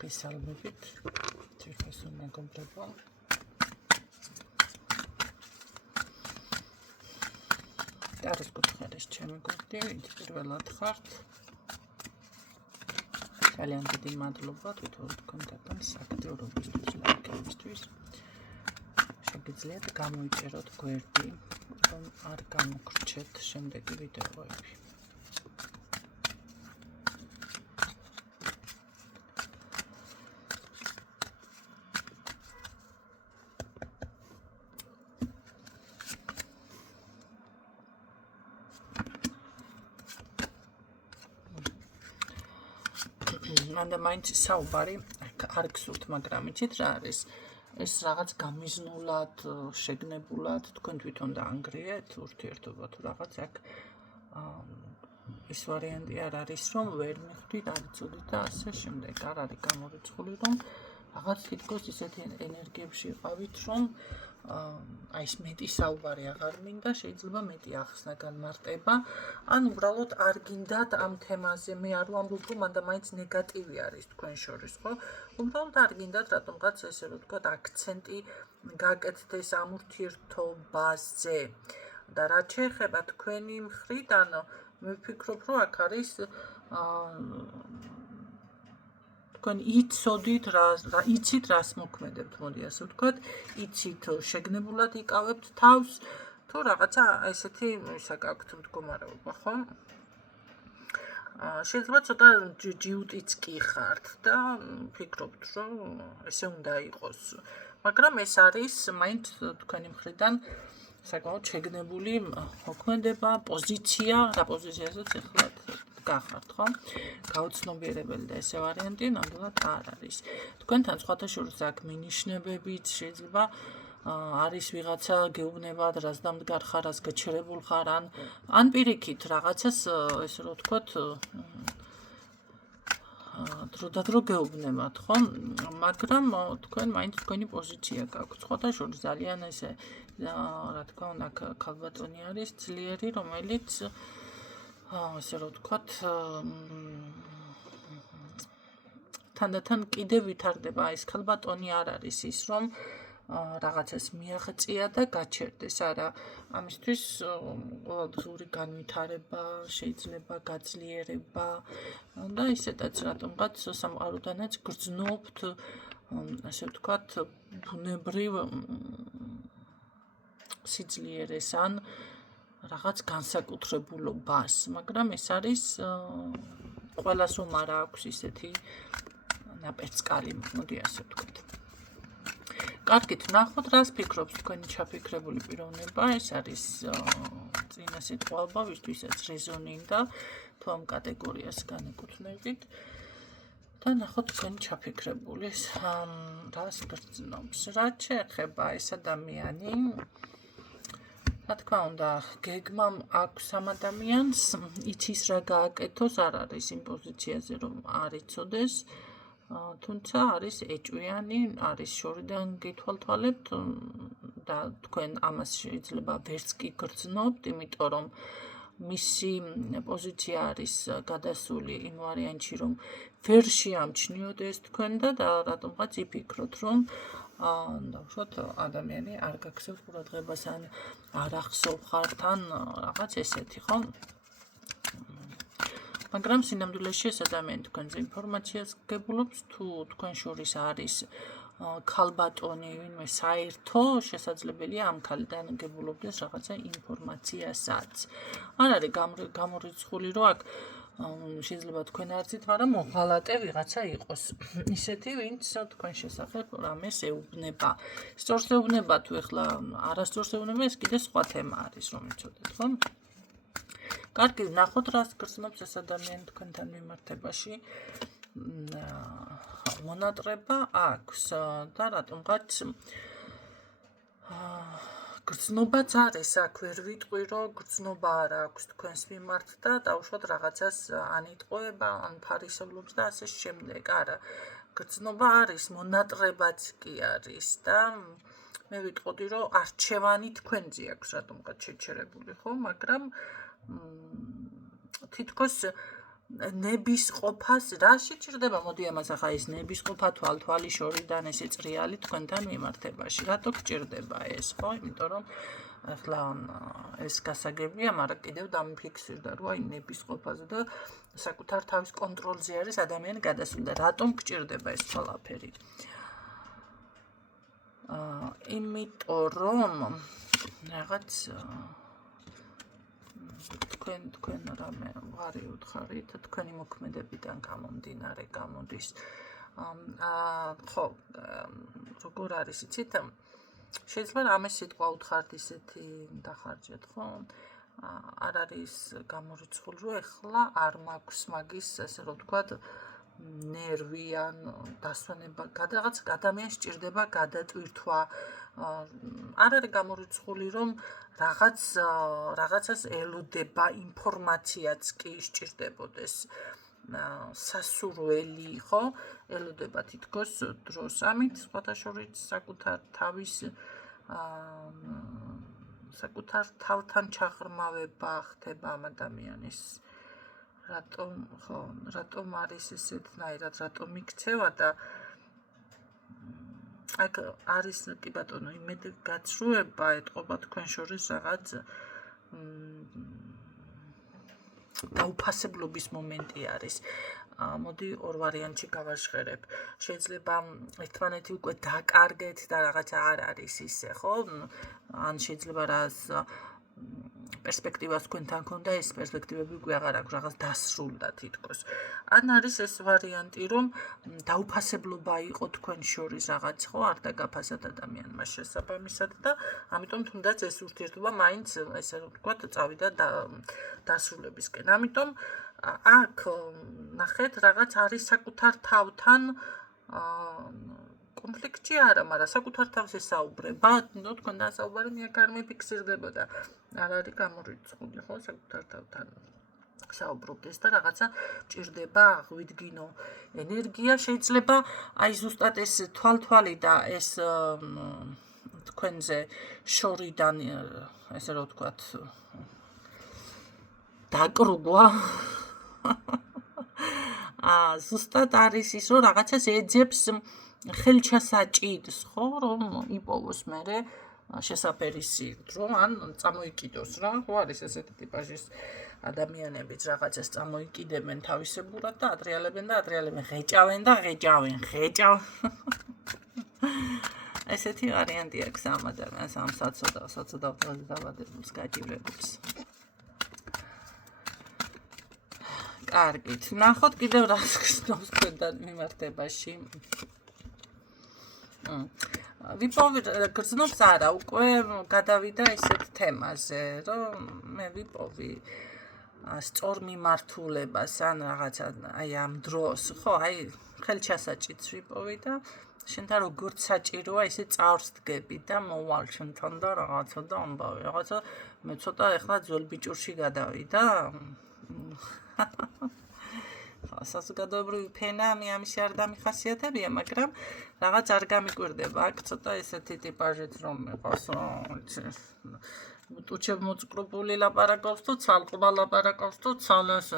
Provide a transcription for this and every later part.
მოგესალმებით. Თვითონ მეგობრებო. Არის კუთხერის ჩემი გუნდი, ვინც პირველად ხართ. ძალიან დიდი მადლობა თქვენთან სააქტიურობისთვის, ლაიქებისთვის. შეგიძლიათ გამოიწეროთ გვერდი, რომ არ გამოგრჩეთ შემდეგი ვიდეოები. მანდა მაინც საუბარი არ გსურთ, მაგრამ იცით რა არის? ეს რაღაც გამიზნულად, შეგნებულად თქვენ თვითონ დაანგრიეთ ურთიერთობა თუ რაღაც აქ ის ვარიანტი არ არის, რომ ვერ მიხვდით, არ იცოდით და ასე შემდეგ. არ არის გამორიცხული, რომ რაღაც თითქოს ისეთი ენერგიებში იყავით, რომ აი ეს მეტი საუბარი აღარ მინდა, შეიძლება მეტი ახსნა განმარტება, ან უბრალოდ არ გინდათ ამ თემაზე. მე არ ვამბობ, რომ მანდა მაინც ნეგატივი არის თქვენ შორის, ხო? უბრალოდ არ გინდათ რატომღაც ესე რომ ვთქვათ, აქცენტი გაკეთდეს ამ ურთიერთობაზე. და რაც შეეხება თქვენი მხრიდან, მე ვფიქრობ, რომ აქ არის თქვენ იცოდით იცით რას მოქმედებთ, მოდი ასე ვთქვათ, იცით შეგნებულად იკავებთ თავს, თუ რაღაცა ესეთი საკაქვთ მდგომარეობა, ხო? შეიძლება ცოტა ჯიუტიც კი ხართ და ვფიქრობთ, რომ ესე უნდა იყოს. მაგრამ ეს არის მაინც თქვენი მხრიდან საკმაოდ შეგნებული მოქმედება, პოზიცია, რა პოზიციაზეც ახლა გახართ, ხო? გაუცნობიერებელი და ესე ვარიანტი ნამდვილად არ არის. თქვენთან სხვათა შორის აქ მინიშნებებით შეიძლება არის ვიღაცა გეუბნებათ, რას დამდგარ ხარ, რას გაჩერებულ ხარ, ან პირიქით რაღაცას ესე რომ ვთქვათ დროდადრო გეუბნებათ, ხო? მაგრამ თქვენ მაინც თქვენი პოზიცია გაქვთ. სხვათა შორის ძალიან ესე რა თქმა უნდა, ქალბატონი არის ძლიერი, რომელიც ასე რომ ვთქვათ თანდათან კიდევ ვითარდება. ეს ქალბატონი არ არის ის, რომ რაღაცას მიაღწია და გაჩერდეს, არა. ამისთვის ყოველდღიური განვითარება, შეიძლება გაძლიერება და ისედაც რატომღაც სამყაროდანაც გრძნობთ, ასე ვთქვათ, ბუნებრივ სიძლიერეს ან რაღაც განსაკუთრებულობას, მაგრამ ეს არის ყველას რომ არ აქვს ისეთი ნაპერწკალი, მოდი ასე ვთქვათ. კარგით, ნახოთ, რას ფიქრობს თქვენი ჩაფიქრებული პიროვნება. ეს არის წინა სიტყვა, ვისთვისაც რეზონინდა, თუ ამ კატეგორიას განეკუთვნებით. და ნახოთ თქვენი ჩაფიქრებული, რას გრძნობს. რაც შეეხება ეს ადამიანი, რა თქმა უნდა, გეგმამ აქვს ამ ადამიანს, იცის რა გააკეთოს, არ არის იმ პოზიციაზე, რომ არ იცოდეს, თუმცა არის ეჭვიანი, არის შორიდან გითვალთვალებთ და თქვენ ამას შეიძლება ვერც კი გრძნობთ, იმიტომ რომ მისი პოზიცია არის გადასული იმ ვარიანტში, რომ ვერ შეამჩნიოდეს თქვენ და რატომღაც იფიქროთ, რომ დავუშვათ ადამიანი არ გაქცევს ყურადღებას ან არ ახსოვხართ ან რაღაც ესეთი, ხო? მაგრამ სინამდვილეში ეს ადამიანი თქვენზე ინფორმაციას გებულობს, თუ თქვენ შორის არის ქალბატონი, ვინმე საერთო, შესაძლებელია ამ ქალიდან გებულობდეს რაღაცა ინფორმაციასაც. არ არის გამორიცხული, რომ აქ შეიძლება თქვენ არცით, მაგრამ მოღალატე ვიღაცა იყოს. ისეთი, ვინც თქვენ შესახებ რამეს ეუბნება. სწორს ეუბნება თუ ეხლა არასწორს ეუბნება, ეს კიდე სხვა თემა არის, რომ იცოდეთ, ხო? კარგი, ნახოთ, რას გრძნობს ეს ადამიანი თქვენთან მიმართებაში. მონატრება აქვს და რატომღაც გრძნობაც არის, აქ ვერ ვიტყვი, რომ გრძნობა არ აქვს თქვენს მიმართ და დაუშვათ რაღაცას ან იტყვება, ან ფარისევლობს და ასე შემდეგ. არა, გრძნობა არის, მონატრებაც კი არის და მე ვიტყოდი, რომ არჩევანი თქვენზე აქვს რატომღაც შეჩერებული, ხო? მაგრამ თითქოს ნებისყოფას რა შეჭირდება მოდი ამას ახლა ეს ნებისყოფა თვალთვალი შორიდან ესე წრიალი თქვენთან მიმართებაში რატო გჭირდება ეს ხო იმიტომ რომ ახლა ეს გასაგებია მაგრამ კიდევ დამიფიქსირდა რომ აი ნებისყოფაზე და საკუთარ თავის კონტროლზე არის ადამიანი გადასული და რატომ გჭირდება ეს ყველაფერი იმიტომ რომ რაღაც თქვენ რამე ვარი უთხარით თქვენი მოქმედებიდან გამომდინარე გამოდის ხო როგორ არის იცით შეიძლება რამე სიტყვა უთხართ ისეთი დახარჯეთ ხო არ არის გამორიცხული რომ ეხლა არ მაქვს მაგის ასე რომ ვთქვათ ნერვი ან დასვენება რაღაც ადამიანს სჭირდება გადატვირთვა არ არის გამორიცხული რომ რაღაცას ელოდება ინფორმაციაც კი სჭირდებოდეს სასურველი ხო ელოდება თითქოს დროს ამით სხვათა შორის საკუთარ თავის საკუთარ თავთან ჩაღრმავება ხდება ამ ადამიანის რატომ არის ესეთნაირად რატომ იქცევა და აქ არის კი ბატონო იმედი გაცრუება ეთყობა თქვენ შორის რაღაც დაუფასებლობის მომენტი არის მოდი ორ ვარიანტში გავაჟღერებ შეიძლება ერთმანეთი უკვე დაკარგეთ და რაღაცა არ არის ისე ხო ან შეიძლება რას პერსპექტივას თქვენთან ქონდა ეს პერსპექტივები უკვე აღარ აქვს რაღაც დასრულდა თითქოს ან არის ეს ვარიანტი რომ დაუფასებლობა იყო თქვენ შორის რაღაც ხო არ დაგაფასათ ადამიანმა შესაბამისად და ამიტომ თუნდაც ეს ურთიერთობა მაინც ესე რომ ვთქვათ წავიდა დასრულებისკენ ამიტომ აქ ნახეთ რაღაც არის საკუთარ თავთან კონფლიქტი არა, მაგრამ საკუთარ თავს ესაუბრება, ნუ თქვენთან საუბარი მე აქ არ მიფიქსირდებოდა. არ არის გამორიცხული, ხო, საკუთარ თავთან საუბრობდეს და რაღაცა ჭირდება აღვიდგინო ენერგია შეიძლება აი ზუსტად ეს თვალთვალი და ეს თქვენზე შორიდან ესე რომ ვთქვათ დაკრუგვა ზუსტად არის ის რომ რაღაცას ეძებს ხელჩასაჭიდს ხო რომ იპოვოს მერე შესაფერისი დრო ან წამოიკიდოს რა ხო არის ესეთი ტიპაჟის ადამიანებიც რაღაცას წამოიკიდებენ თავისებურად და ადრეალებენ ღეჭავენ და ღეჭავენ ესეთი ვარიანტი აქვს ამ ადამიანს ამ საცოდავ დავადებულს გაჭირებულს კარგით ნახოთ კიდევ რას გსნობს თქვენთან მიმართებაში ვიპოვე გრძნობს არა უკვე გადავიდა ესეთ თემაზე რომ მე ვიპოვი სწორ მიმართულებას ან რაღაცა აი ამ დროს ხო აი ხელჩასაჭიდს ვიპოვი და შენთან როგორც საჭიროა ისე წარს დგები და მოვალ შენთან და რაღაცა და ამბავი რაღაცა მე ცოტა ეხლა ძველ ბიჭურში გადავიდა საზოგადოებრივი ფენა ამის არ დამიხასიათებია, მაგრამ რაღაც არ გამიკვირდება. აქ ცოტა ესეთი ტიპაჟიც რომ მეყავს, ტუჩებ მოწყრობული ლაპარაკობს თუ ცალყობა ლაპარაკობს თუ ცალას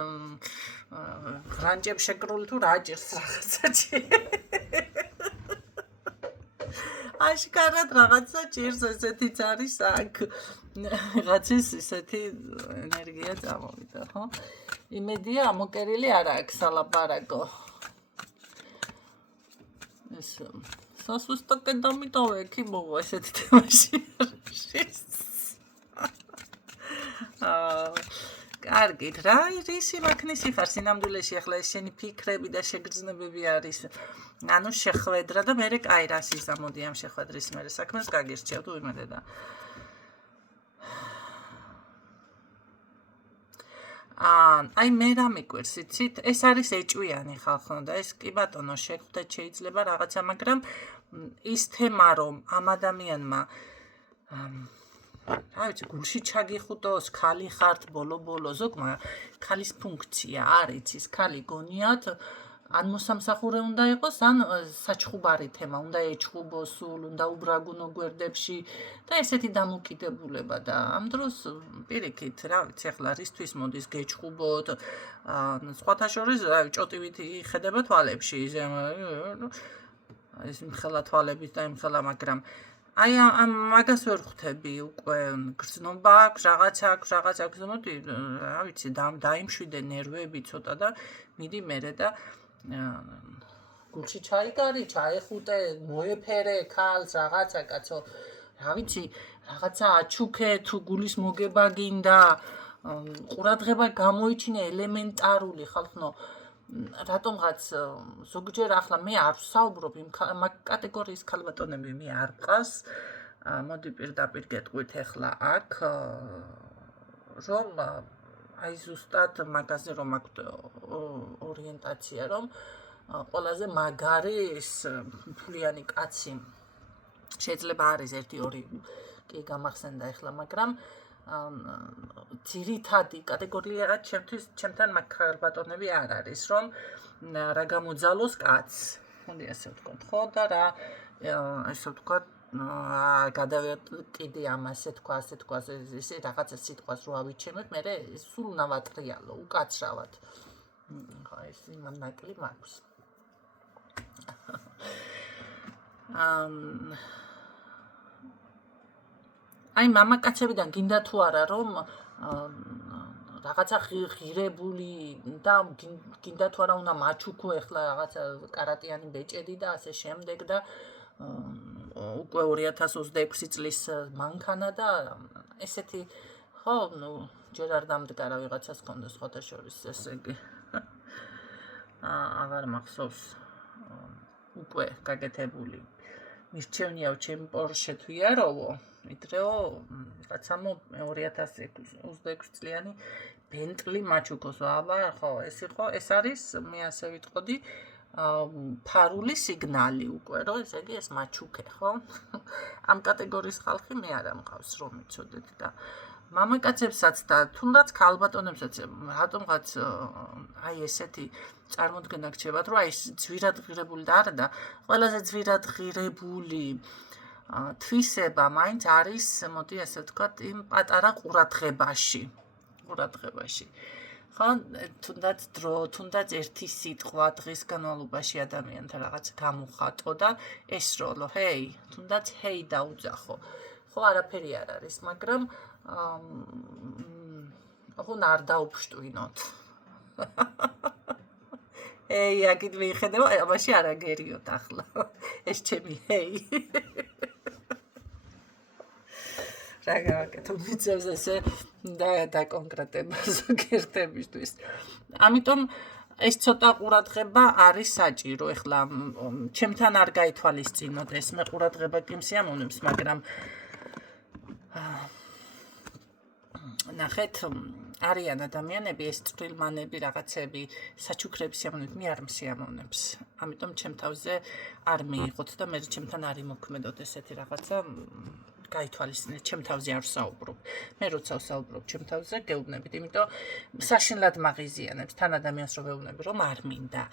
ღრანჭებ შეკრული თუ რაჭერს რაღაცა აშკარად რაღაცა ჭირს ესეთიც არის აქ რაღაცის ესეთი ენერგია წამოვიდა, ხო? იმედია ამოკერილი არ აქვს სალაპარაკო. ეს სასუსტო კედამიტოვე კი მოვა ესეთი თემაში. კარგით, რა ისი მაქნისი ხარ სინამდვილეში ახლა ეს შენი ფიქრები და შეგრძნებები არის. ანუ შეხვედრა და მე კაი რას ისა მოდი ამ შეხვედრის მერე საქმეს გაგირჩევ თუ იმედე და აი მე რა მიკვირს იცით ეს არის ეჭვიანი ხალხო და ეს კი ბატონო შეხვდეთ შეიძლება რაღაცა მაგრამ ის თემა რომ ამ ადამიანმა რა ვიცი გულში ჩაგიხუტოს ხალი ხართ ბოლო ზოგმა ხალის ფუნქცია არის ის ხალი გონიათ ან მოსამსახურე უნდა იყოს, ან საჩხუბარი თემა, უნდა ეჩხუბოს სულ, უნდა უბრაგუნო გვერდებში და ესეთი დამოკიდებულება და ამ დროს პირიქით, რა ვიცი, ახლა რისთვის მოდის გეჩხუბოთ, სხვათა შორის, რა ვიცი, ჭოტივით იხედება თვალებში, ეს მხელა თვალებით და იმხელა, მაგრამ აი მაგას ვერ ხვდები უკვე გრძნობა აქვს, რაღაც აქვს, მოდი, რა ვიცი, დაიმშვიდე ნერვები ცოტა და მიდი მერე და გულში ჩაიგარი, ჩაეხუტე, მოეფერე ქალს, რაღაცა კაცო, რა ვიცი, რაღაცა აჩუქე თუ გულის მოგება გინდა, ყურადღება გამოიჩინე ელემენტარული ხალხო, რატომღაც ზოგჯერ ახლა მე არ ვსაუბრობ იმ კატეგორიის ქალბატონები მე არ ვყავს, მოდი პირდაპირ გეტყვით ახლა აქ, რომ აი ზუსტად მაგაზე რომ აქვთ ორიენტაცია, რომ ყველაზე მაგარი ეს ფულიანი კაცი შეიძლება არის 1-2 კი გამახსენდა ახლა, მაგრამ ძირითადი კატეგორია ჩემთან მაგ ქალბატონები არ არის, რომ რა გამოძალოს კაცს, მოდი ასე ვთქვათ, ხო და რა ასე ვთქვათ გადავეკიდე ამას, ასე თქვა, ესე რაღაცა სიტყვას რო ავიჩემებ, მე სულ ნავატრიალო, უკაცრავად. ხო, ეს იმან ნაკლი მაქვს. აი მამაკაცებიდან გინდა თუ არა რომ რაღაცა ღირებული და გინდა თუ არა უნდა მაჩუქო ახლა რაღაცა კარატიანი ბეჭედი და ასე შემდეგ და უკვე 2026 წლის მანქანა და ესეთი ხო ნუ ჯერ არ დამდგა რა ვიღაცას ქონდა სხვათა შორის ესე იგი აღარ მახსოვს უკვე გაკეთებული მირჩევნიაო ჩემი პორშე თუ იაროვო ვიდრეო რაღაცამო 2026 წლიანი ბენტლი მაჩუკოს აბა ხო ეს არის მე ასე ვიტყოდი ფარული სიგნალი უკვე რომ ესე იგი ეს მაჩუკე ხო ამ კატეგორიის ხალხი მე არ ამყავს რომ იცოდეთ და მამაკაცებსაც და თუნდაც ქალბატონებსაც რატომღაც აი ესეთი წარმოდგენა გრჩებათ რომ აი ეს ძვირად ღირებული და არა და ყველაზე ძვირად ღირებული თვისება მაინც არის მოდი ასე ვთქვათ იმ პატარა ყურადღებაში ხო თუნდაც დრო თუნდაც ერთი სიტყვა დღის განმავლობაში ადამიანთან რაღაც გამოხატო და ეს როლო ჰეი თუნდაც ჰეი დაუძახო ხო არაფერი არ არის მაგრამ ხო არ დაუფშტვინოთ ჰეი აქეთ მიხედავ ამაში არ აგერიოთ ახლა ეს ჩემი ჰეი რა გავაკეთო მიწევს ესე და კონკრეტება ზოგიერთებისთვის ამიტომ ეს ცოტა ყურადღება არის საჭირო ეხლა ჩემთან არ გაითვალისწინოთ ეს მე ყურადღება კი მსიამოვნებს მაგრამ ნახეთ არიან ადამიანები ეს წვრილმანები რაღაცები საჩუქრები სიამოვნებთ მე არ მსიამოვნებს ამიტომ ჩემ თავზე არ მიიღოთ და მე ჩემთან არ იმოქმედოთ ესეთი რაღაცა გაითვალისწინეთ ჩემ თავზე არ ვსაუბრობ მე როცა ვსაუბრობ ჩემ თავზე გეუბნებით იმიტომ საშინლად მაღიზიანებს თან ადამიანს რო ვეუბნები რომ არ მინდა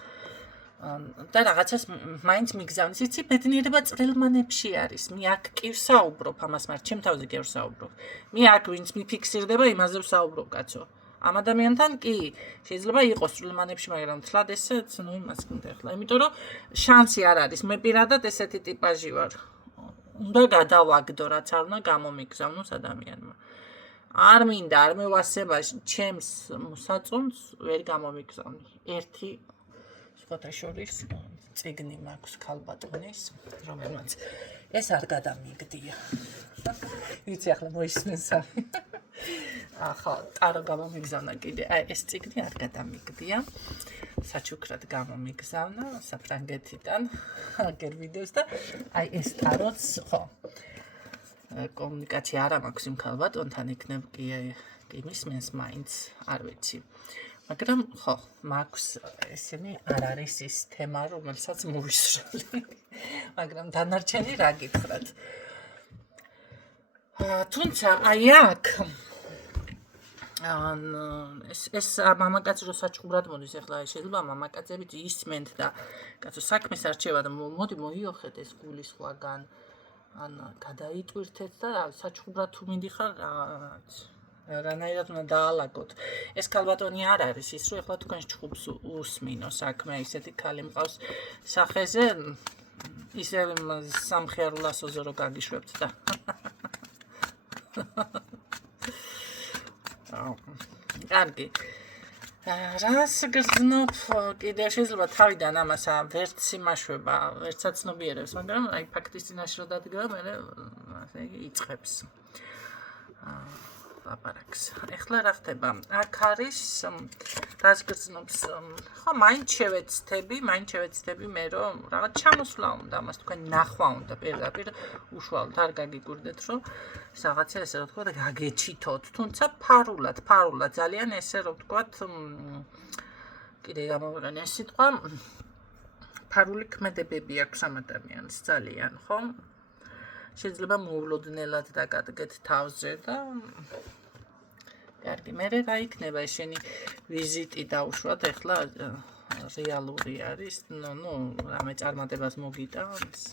და რაღაცას მაინც მიგზავნის იცი ბედნიერება წვრილმანებში არის მე აქ კი ვსაუბრობ ამას მაგრამ ჩემ თავზე კი არ ვსაუბრობ მე აქ ვინც მიფიქსირდება იმაზე ვსაუბრობ კაცო ამ ადამიანთან კი შეიძლება იყოს წვრილმანებში მაგრამ თლად ესეც ნუ იმას გინდა ახლა იმიტომ რომ შანსი არ არის მე პირადად ესეთი ტიპაჟი ვარ უნდა გადავაგდო რაც არ უნდა გამომიგზავნოს ადამიანმა არ მინდა არ მევასება ჩემს მოსაწონს ვერ გამომიგზავნი ერთი სხვათა შორის წიგნი მაქვს ქალბატონის რომელმაც ეს არ გადამიგდია ვიცი ახლა მოისმენს ახლა ტარო გამომიგზავნა კიდე აი ეს წიგნი არ გადამიგდია საჩუქრად გამომიგზავნა საფრანგეთიდან აგერ ვიდეოს და აი ეს ტაროც ხო კომუნიკაცია არ მაქვს იმ ქალბატონთან იქნებ კი მისმენს მაინც არ ვიცი მაგრამ ხო მაქვს ესენი არ არის ის თემა რომელსაც მოვისროლე მაგრამ დანარჩენი რა გითხრათ თუმცა აი აქ ეს მამაკაცი რო საჩუბრად მოდის ახლა შეიძლება მამაკაცებიც ისმენთ და კაცო საქმეს არჩევა და მოდი მოიოხეთ ეს გულის ხვაგან ან გადაიტვირთეთ და საჩუბრად თუ მინდიხარ რანაირად უნდა დაალაგოთ ეს ქალბატონი არ არის ის რომ ახლა თქვენ ჩხუბს უსმინო საქმე ისეთი ქალი მყავს სახეზე ისე სამხერულასოზე რო გაგიშვებთ და კარგი რას გრძნობ კიდევ შეიძლება თავიდან ამას ვერც იმაშვება ვერცაც ცნობიერებს მაგრამ აი ფაქტის წინაშე რო დადგა მე ასე იწყებს ლაპარაკს ეხლა რა ხდება აქ არის რას გრძნობს ხო მაინც შევეცდები მე რომ რაღაც ჩამოსვლა უნდა ამას თქვენ ნახვა უნდა პირდაპირ უშუალოდ არ გაგიგურდეთ რომ რაღაცა ესე რომ თქვა და გაგეჩითოთ თუმცა ფარულად ძალიან ესე რომ თქვა კიდე გამოვიყენე ეს სიტყვა ფარული ქმედებები აქვს ამ ადამიანს ძალიან ხო შეიძლება მოულოდნელად დაგადგეთ თავზე და კარგი მე რა იქნება შენი ვიზიტი დაუშვათ ახლა რეალური არის ნუ რამე წარმატებას მოგიტანს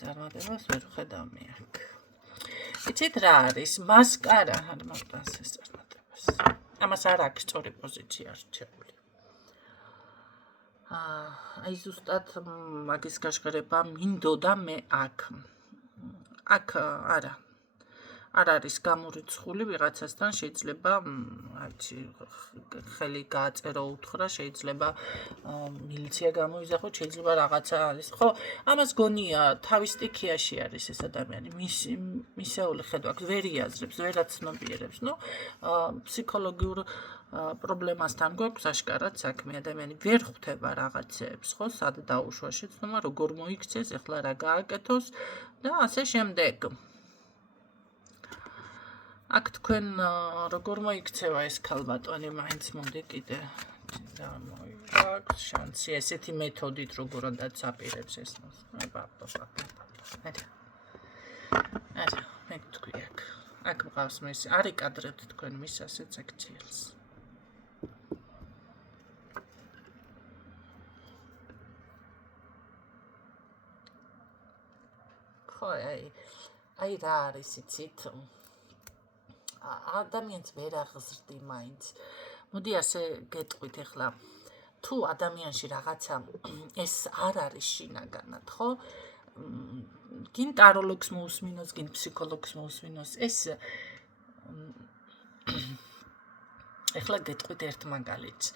წარმატებას ვერ ხედავ მე აქ იცით რა არის მასკარა არ მაგას ეს წარმატებას ამას არ აქვს სწორი პოზიცია რჩეული აი ზუსტად მაგის გაშღერება მინდოდა მე აქ არა არ არის გამორიცხული ვიღაცასთან შეიძლება არჩი ხელი გააწერო უთხრა შეიძლება მილიცია გამოიზახო შეიძლება რაღაცა არის ხო ამას გონია თავის სტიქიაში არის ეს ადამიანი მისეული ხედვა აქვს ვერ იაზრებს ვერაცნობიერებს ნუ ფსიქოლოგიურ პრობლემასთან გვაქვს აშკარად საქმე ადამიანი ვერ ხვდება რაღაცებს ხო სად დაუშვა შეცდომა როგორ მოიქცეს ეხლა რა გააკეთოს და ასე შემდეგ აქ თქვენ როგორ მოიქცევა ეს ქალბატონი მაინც მომდი კიდე აქვს შანსი ესეთი მეთოდით როგორადაც აპირებს ეს მე თქვი აქ მყავს მის არ იკადრებთ თქვენ მის ასეც აქციელს ხო აი რა არის იცით ადამიანს ვერ აღზრდი მაინც მოდი ასე გეტყვით ახლა თუ ადამიანში რაღაცა ეს არ არის შინაგანად ხო გინ ტაროლოგს მოусმინოს გინ ფსიქოლოგს მოусმინოს ეს ახლა გეტყვით ერთ მაგალითს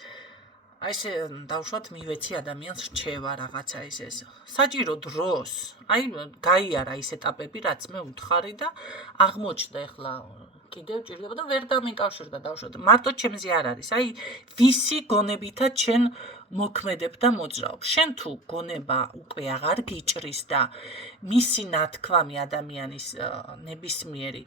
აი ესე დავუშვათ მივეცი ადამიანს რჩევა რაღაცა ეს საჭირო დროს აი გაიარა ის ეტაპები რაც მე უთხარი და აღმოჩნდა ახლა კიდევ ჭირდება და ვერ დამიკავშირდა დავუშვათ მარტო ჩემზე არ არის აი ვისი გონებითაც შენ მოქმედებ და მოძრაობ შენ თუ გონება უკვე აღარ გიჭრის და მისი ნათქვამი ადამიანის ნებისმიერი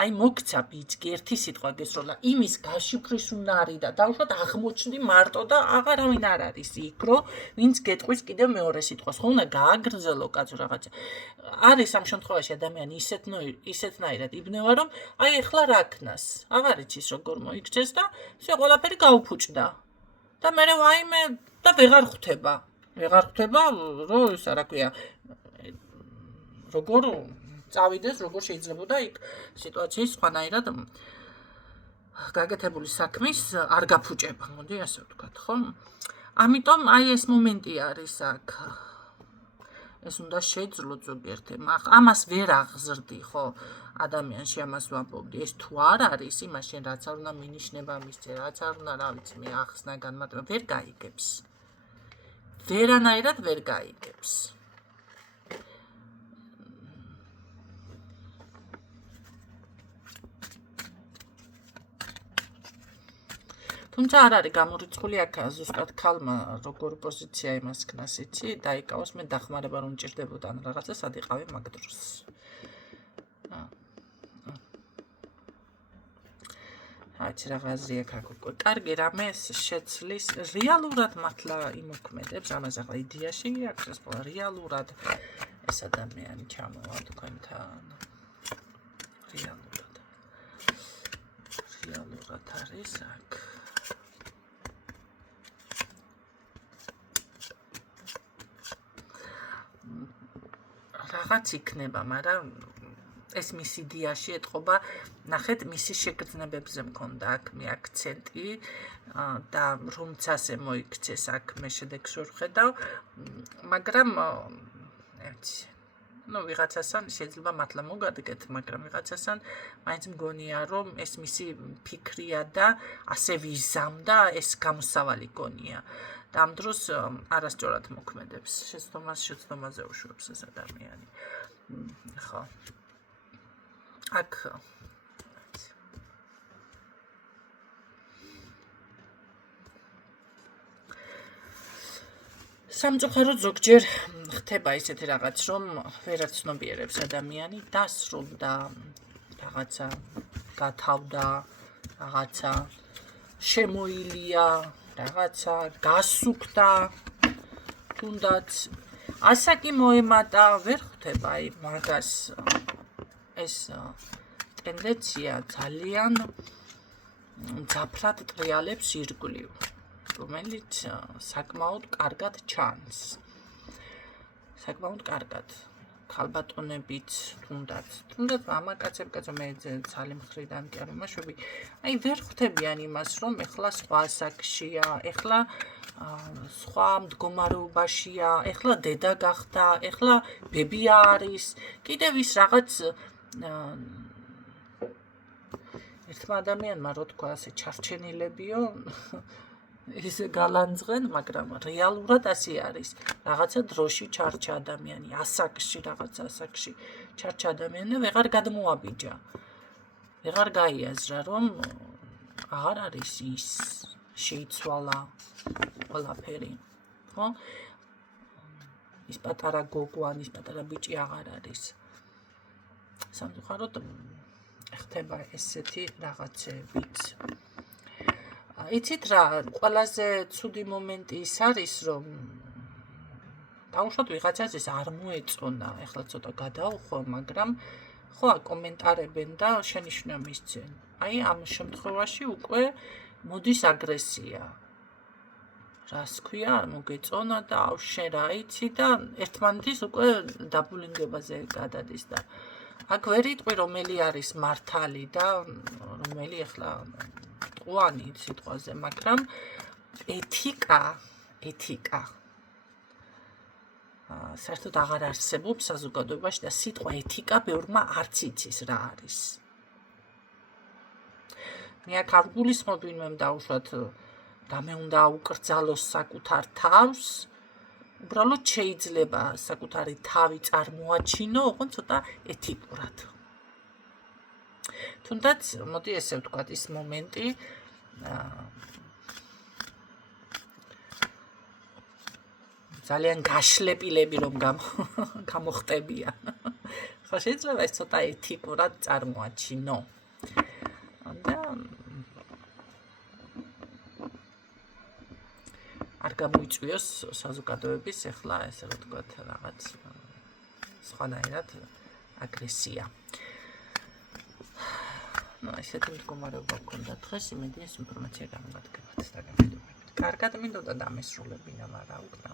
აი მოგცა ბიჭი ერთი სიტყვა გესროლა იმის გაშიფრის უნარი და დავუშვათ აღმოჩნდი მარტო და აღარავინ არ არის იქ რო ვინც გეტყვის კიდევ მეორე სიტყვას ხო უნდა გააგრძელო კაცო რაღაცა არის ამ შემთხვევაში ადამიანი ისეთნაირად იბნევა რომ აი ეხლა რა ქნას აღარ იცის როგორ მოიქცეს და ესე ყველაფერი გაუფუჭდა და მე ვაიმე და ვეღარ ხვდება რომ ისა რა ქვია როგორ წავიდეს როგორ შეიძლებოდა იქ სიტუაციის სხვანაირად გაკეთებული საქმის არ გაფუჭება მოდი ასე ვთქვათ ხო ამიტომ აი ეს მომენტი არის აქ ეს უნდა შეძლო ზოგიერთი ამას ვერ აღზრდი ხო ადამიანში ამას ვამბობდი ეს თუ არ არის იმაში რაც არ უნდა მინიშნება მისცე რაც არ უნდა რა ვიცი მე ახსნა განმარტება ვერ გაიგებს ვერანაირად ვერ გაიგებს თუმცა არ არის გამორიცხული აქ ზუსტად ქალმა როგორ პოზიცია იმას ქნას იცი დაიკავოს მე დახმარება რომ ჭირდებოდა ან რაღაცა სად იყავი მაგ დროს აჩ რაღაცი აქ უკვე კარგი რამე შეცლის რეალურად მართლა იმოქმედებს ამას ახლა იდეაში აქვს რეალურად ეს ადამიანი ჩამოვა თქვენთან რეალურად ეთიურად არის აქ. რაღაც იქნება, მაგრამ ეს მის იდეაში ეთყობა, ნახეთ, მისი შეგრძნებებზე მქონდა აქ მე აქცენტი და რომც ასე მოიქცეს აქ მე შედეგს ვერ ვხედავ, მაგრამ ვიღაცასთან შეიძლება მართლა მოგადგეთ, მაგრამ ვიღაცასთან მაინც მგონია, რომ ეს მისი ფიქრია და ასე ვიზამდა, ეს გამოსავალი გონია. და ამ დროს არასწორად მოქმედებს, შეცდომაზე უშვებს ეს ადამიანი. ხო. აქ სამწუხაროდ ზოგჯერ ხდება ისეთი რაღაც, რომ ვერაც ცნობიერებს ადამიანი, დასრულდა რაღაცა, გათავდა რაღაცა, შემოილია რაღაცა, გასუქდა, თუნდაც ასაკი მოემატა, ვერ ხვდება აი მაგას ეს ტენდენცია ძალიან მძაფრად ტრიალებს ირგვლივ, რომელიც საკმაოდ კარგად ჩანს. საკმაოდ კარგად. ქალბატონებიც თუნდაც მამაკაცებიც მე ძალი მხრიდან კი არ ვიმაშვები. აი ვერ ხვდებიან იმას, რომ ეხლა სხვა ასაკშია, ეხლა სხვა მდგომარეობაშია, ეხლა დედა გახდა, ეხლა ბები არის, კიდევ ის რაღაც ერთმა ადამიანმა რო თქვა ასე ჩარჩენილებიო ისე გალანძღენ, მაგრამ რეალურად ასე არის. რაღაცა დროში ჩარჩა ადამიანი, ასაკში, რაღაცა ასაკში ჩარჩა ადამიანი და ვეღარ გადმოაბიჯა. ვეღარ გაიაზრა, რომ აღარ არის ის, შეიცვალა ყველაფერი. ხო? ის პატარა გოგო, ის პატარა ბიჭი აღარ არის. სამწუხაროდ ხდება ესეთი რაღაცებიც. იცით რა, ყველაზე ცუდი მომენტი ის არის, რომ დაუშვათ ვიღაცას ეს არ მოეწონა, ეხლა ცოტა გადავხო, მაგრამ ხო აკომენტარებენ და შენიშვნა მისცენ. აი ამ შემთხვევაში უკვე მოდის აგრესია. რას ქვია, არ მოგეწონა და შენ რა იცი და ერთმანეთის უკვე დაბულინგებაზე გადადის და აქ ვერ იტყვი რომელი არის მართალი და რომელი ეხლა მტყუანი სიტყვაზე, მაგრამ ეთიკა საერთოდ აღარ არსებობს საზოგადოებაში და სიტყვა ეთიკა ბევრმა არც იცის რა არის. მე აქ არ გულისხმობ ვინმემ დაუშვათ რამე უნდა აუკრძალოს საკუთარ თავს, უბრალოდ შეიძლება საკუთარი თავი წარმოაჩინო, ოღონდ ცოტა ეთიკურად. თუნდაც, მოდი ესე ვთქვათ, ის მომენტი ძალიან გაშლეპილები რომ გამოხტებიან. ხო შეიძლება ეს ცოტა ეთიკურად წარმოაჩინო. და არ გამოიწვიოს საზოგადოების ეხლა ესე რომ ვთქვათ რაღაც სხვანაირად აგრესია. ესეთი მდგომარეობა გქონდა დღეს, იმედი ეს ინფორმაცია გამოგადგებათ და გამიგებთ. კარგად მინდოდა დამესრულებინა, მაგრამ რა უკნა.